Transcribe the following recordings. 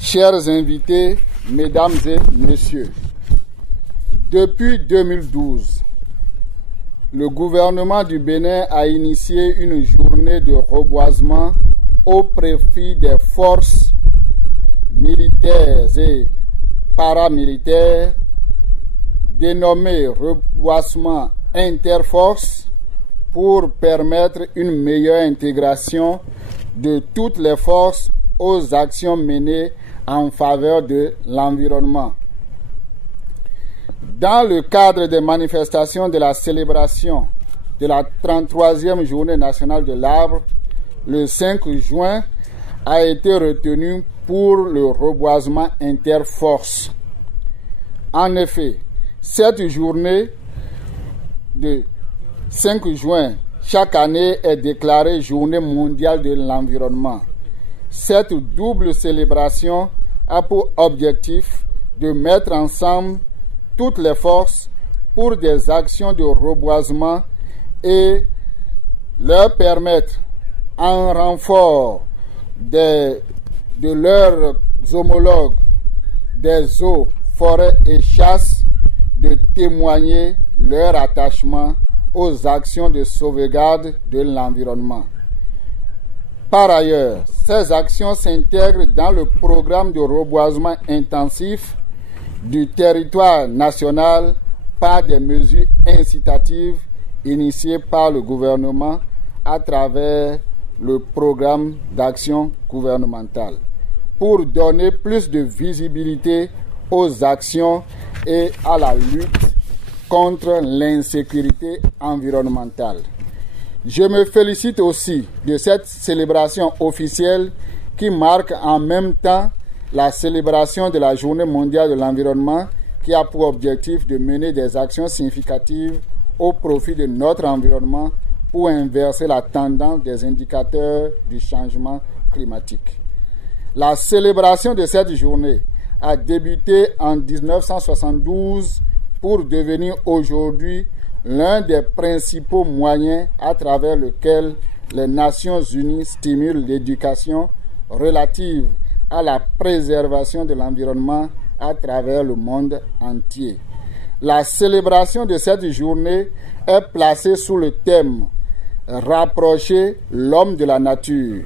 Chers invités, mesdames et messieurs, depuis 2012, le gouvernement du Bénin a initié une journée de reboisement au profit des forces militaires et paramilitaires dénommée Reboisement Interforce pour permettre une meilleure intégration de toutes les forces aux actions menées en faveur de l'environnement. Dans le cadre des manifestations de la célébration de la 33e journée nationale de l'arbre, le 5 juin a été retenu pour le reboisement interforce. En effet, cette journée de 5 juin chaque année est déclarée Journée mondiale de l'environnement. Cette double célébration a pour objectif de mettre ensemble toutes les forces pour des actions de reboisement et leur permettre, en renfort de leurs homologues des eaux, forêts et chasses, de témoigner leur attachement aux actions de sauvegarde de l'environnement. Par ailleurs, ces actions s'intègrent dans le programme de reboisement intensif du territoire national par des mesures incitatives initiées par le gouvernement à travers le programme d'action gouvernementale pour donner plus de visibilité aux actions et à la lutte contre l'insécurité environnementale. Je me félicite aussi de cette célébration officielle qui marque en même temps la célébration de la Journée mondiale de l'environnement qui a pour objectif de mener des actions significatives au profit de notre environnement pour inverser la tendance des indicateurs du changement climatique. La célébration de cette journée a débuté en 1972 pour devenir aujourd'hui l'un des principaux moyens à travers lesquels les Nations Unies stimulent l'éducation relative à la préservation de l'environnement à travers le monde entier. La célébration de cette journée est placée sous le thème « Rapprocher l'homme de la nature »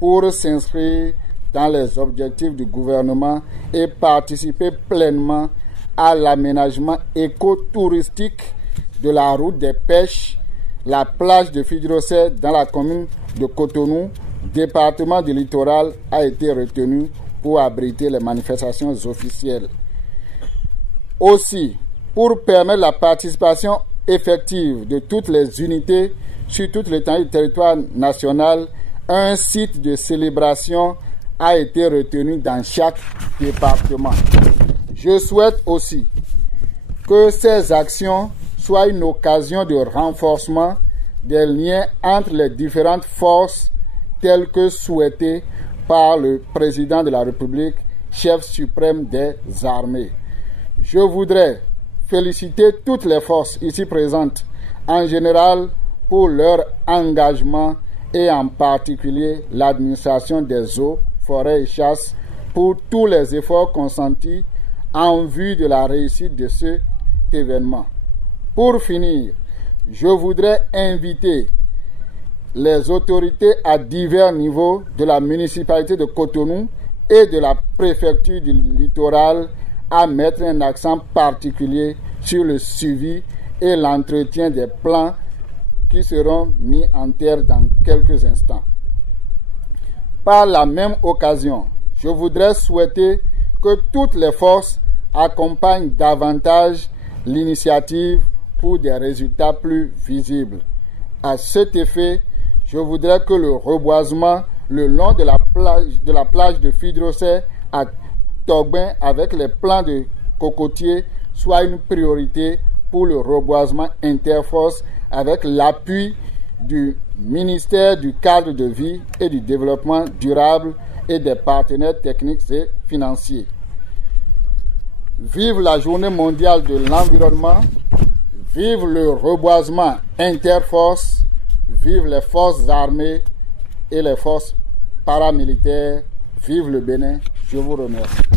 pour s'inscrire dans les objectifs du gouvernement et participer pleinement à l'aménagement écotouristique de la route des pêches, la plage de Fidrosset dans la commune de Cotonou, département du littoral, a été retenu pour abriter les manifestations officielles. Aussi, pour permettre la participation effective de toutes les unités sur toute l'étendue du territoire national, un site de célébration a été retenu dans chaque département. Je souhaite aussi que ces actions soient une occasion de renforcement des liens entre les différentes forces telles que souhaitées par le président de la République, chef suprême des armées. Je voudrais féliciter toutes les forces ici présentes, en général pour leur engagement et en particulier l'administration des eaux, forêts et chasses pour tous les efforts consentis en vue de la réussite de cet événement. Pour finir, je voudrais inviter les autorités à divers niveaux de la municipalité de Cotonou et de la préfecture du littoral à mettre un accent particulier sur le suivi et l'entretien des plans qui seront mis en terre dans quelques instants. Par la même occasion, je voudrais souhaiter que toutes les forces accompagnent davantage l'initiative pour des résultats plus visibles. À cet effet, je voudrais que le reboisement le long de la plage de Fidrosset à Togbin avec les plants de cocotiers soit une priorité pour le reboisement interforce avec l'appui du ministère du cadre de vie et du développement durable et des partenaires techniques et financiers. Vive la Journée mondiale de l'environnement, vive le reboisement interforce, vive les forces armées et les forces paramilitaires, vive le Bénin. Je vous remercie.